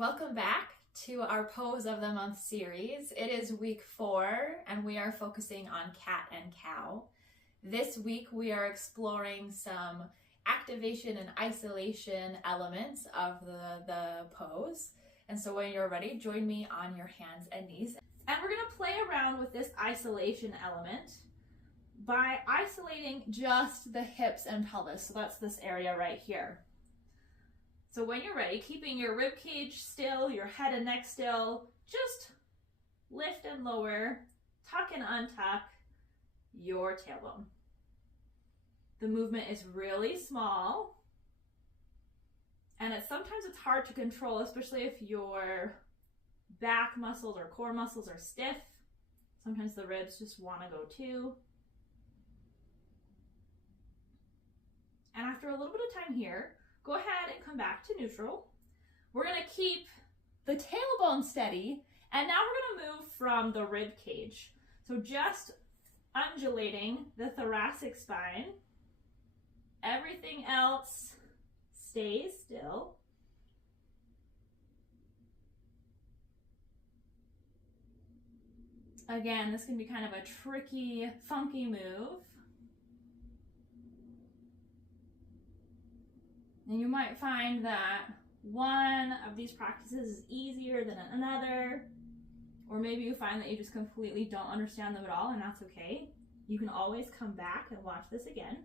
Welcome back to our Pose of the Month series. It is week 4 and we are focusing on cat and cow. This week we are exploring some activation and isolation elements of the pose. And so when you're ready, join me on your hands and knees. And we're going to play around with this isolation element by isolating just the hips and pelvis. So that's this area right here. So when you're ready, keeping your rib cage still, your head and neck still, just lift and lower, tuck and untuck your tailbone. The movement is really small, and sometimes it's hard to control, especially if your back muscles or core muscles are stiff. Sometimes the ribs just want to go too. And after a little bit of time here, go ahead and come back to neutral. We're going to keep the tailbone steady, and now we're going to move from the rib cage. So just undulating the thoracic spine. Everything else stays still. Again, this can be kind of a tricky, funky move. And you might find that one of these practices is easier than another, or maybe you find that you just completely don't understand them at all, and that's okay. You can always come back and watch this again.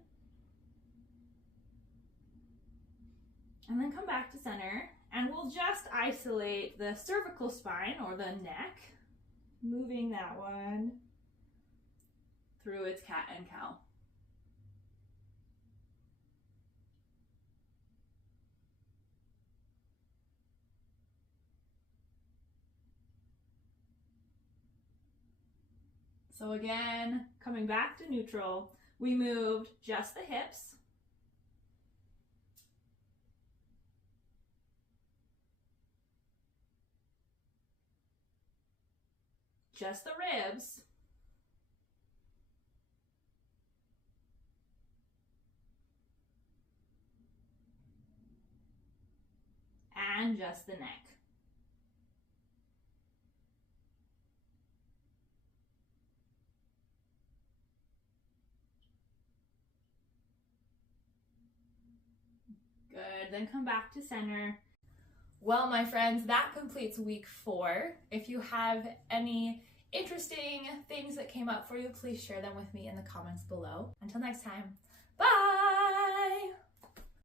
And then come back to center, and we'll just isolate the cervical spine or the neck, moving that one through its cat and cow. So again, coming back to neutral, we moved just the hips. Just the ribs. And just the neck. Good, then come back to center. Well, my friends, that completes week 4. If you have any interesting things that came up for you, please share them with me in the comments below. Until next time,